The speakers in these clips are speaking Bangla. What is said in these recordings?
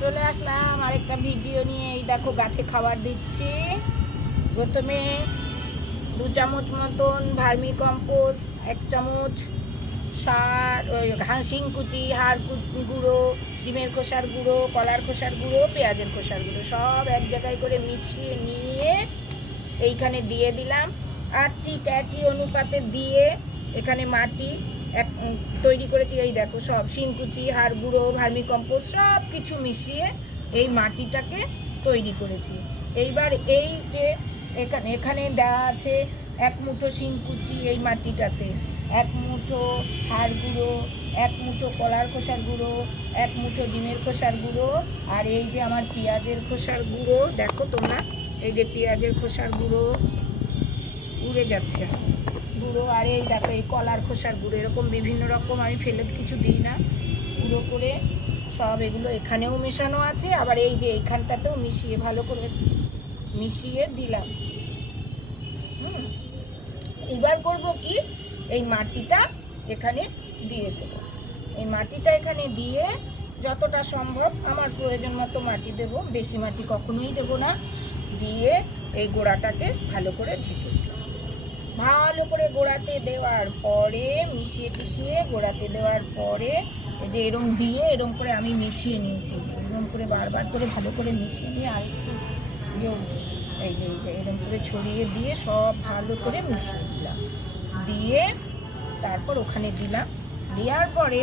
চলে আসলাম আরেকটা ভিডিও নিয়ে। এই দেখো গাছে খাবার দিচ্ছি। প্রথমে 2 চামচ মতন ভার্মি কম্পোস্ট, 1 চামচ সার, ওই শিংকুচি, হাড় গুঁড়ো, ডিমের খোসার গুঁড়ো, কলার খোসার গুঁড়ো, পেঁয়াজের খোসার গুঁড়ো সব এক জায়গায় করে মিশিয়ে নিয়ে এইখানে দিয়ে দিলাম। আর ঠিক একই অনুপাতে দিয়ে এখানে মাটি তৈরি করেছি। এই দেখো সব শিংকুচি, হাড় গুঁড়ো, ভার্মি কম্পোস্ট সব কিছু মিশিয়ে এই মাটিটাকে তৈরি করেছি। এইবার এই যে এখানে দেওয়া আছে 1 মুঠো শিংকুচি এই মাটিটাতে, 1 মুঠো হাড় গুঁড়ো, 1 মুঠো কলার খোসার গুঁড়ো, 1 মুঠো ডিমের খোসার গুঁড়ো, আর এই যে আমার পেঁয়াজের খোসার গুঁড়ো। দেখো তোমরা, এই যে পেঁয়াজের খোসার গুঁড়ো উড়ে যাচ্ছে গুঁড়ো, আর এই দেখো এই কলার খোসার গুঁড়ো। এরকম বিভিন্ন রকম, আমি ফেলে কিছু দিই না, গুঁড়ো করে সব এগুলো এখানেও মেশানো আছে। আবার এই যে এইখানটাতেও মিশিয়ে ভালো করে মিশিয়ে দিলাম। এবার করব কি, এই মাটিটা এখানে দিয়ে দেব। এই মাটিটা এখানে দিয়ে যতটা সম্ভব আমার প্রয়োজন মতো মাটি দেব, বেশি মাটি কখনোই দেব না। দিয়ে এই গোড়াটাকে ভালো করে ঢেকে দেব। ভালো করে গোড়াতে দেওয়ার পরে মিশিয়ে গোড়াতে দেওয়ার পরে এই যে এরম দিয়ে এরম করে আমি মিশিয়ে নিয়েছি। এরম করে বারবার করে ভালো করে মিশিয়ে নিয়ে আরেকটু এই যে এরম করে ছড়িয়ে দিয়ে সব ভালো করে মিশিয়ে দিলাম। দিয়ে তারপর ওখানে দিলাম। দেওয়ার পরে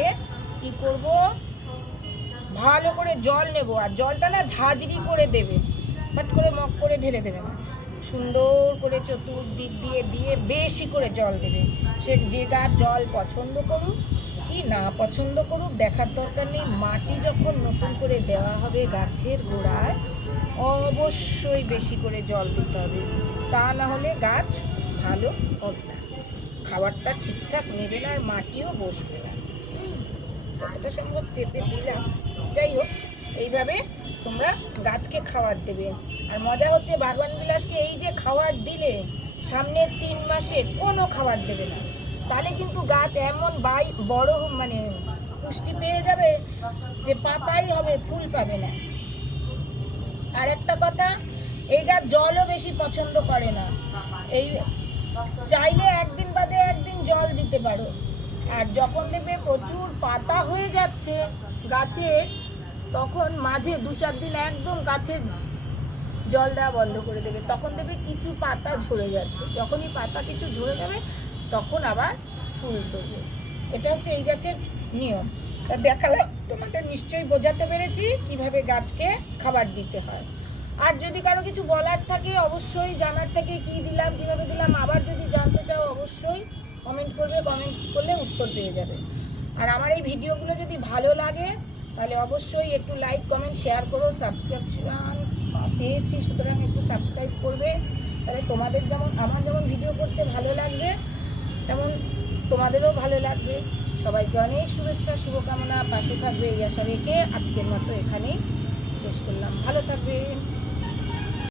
কি করব, ভালো করে জল নেব। আর জলটা না ঝাঁঝরি করে দেবে, ফট করে মগ করে ঢেলে দেবে না, সুন্দর করে চতুর্দিক দিয়ে দিয়ে বেশি করে জল দেবে। সে যে গাছ জল পছন্দ করুক কি না পছন্দ করুক দেখার দরকার নেই। মাটি যখন নতুন করে দেওয়া হবে গাছের গোড়ায়, অবশ্যই বেশি করে জল দিতে হবে, তা না হলে গাছ ভালো হবে না, খাবারটা ঠিকঠাক নেবে না, আর মাটিও বসবে না। যতটা সম্ভব চেপে দিলাম। যাই হোক, এইভাবে তোমরা গাছকে খাবার দেবে। আর মজা হচ্ছে, বাগান বিলাসকে এই যে খাবার দিলে সামনের 3 মাসে কোনো খাবার দেবে না, তাহলে কিন্তু গাছ এমন বড় মানে পুষ্টি পেয়ে যাবে যে পাতাই হবে, ফুল পাবে না। আর একটা কথা, এই গাছ জলও বেশি পছন্দ করে না। এই চাইলে 1 দিন বাদে 1 দিন জল দিতে পারো। আর যখন দেখবে প্রচুর পাতা হয়ে যাচ্ছে গাছে, তখন মাঝে 2-4 দিন একদম গাছে জল দেওয়া বন্ধ করে দেবে। তখন দেখবে কিছু পাতা ঝরে যাচ্ছে। যখনই পাতা কিছু ঝরে যাবে তখন আবার ফুল ধরবে। এটা হচ্ছে এই গাছের নিয়ম। তা দেখালাম, তোমাদের নিশ্চয়ই বোঝাতে পেরেছি কিভাবে গাছকে খাবার দিতে হয়। আর যদি কারো কিছু বলার থাকে, অবশ্যই জানার থেকে কি দিলাম কিভাবে দিলাম আবার যদি জানতে চাও, অবশ্যই কমেন্ট করবে। কমেন্ট করলে উত্তর পেয়ে যাবে। আর আমার এই ভিডিওগুলো যদি ভালো লাগে তাহলে অবশ্যই একটু লাইক, কমেন্ট, শেয়ার করো। সাবস্ক্রিপশন পেয়েছি, সুতরাং একটু সাবস্ক্রাইব করবে। তাহলে তোমাদের যেমন আমার যেমন ভিডিও করতে ভালো লাগবে, তেমন তোমাদেরও ভালো লাগবে। সবাইকে অনেক শুভেচ্ছা, শুভকামনা, পাশে থাকবে এই আশা রেখে আজকের মতো এখানেই শেষ করলাম। ভালো থাকবেন।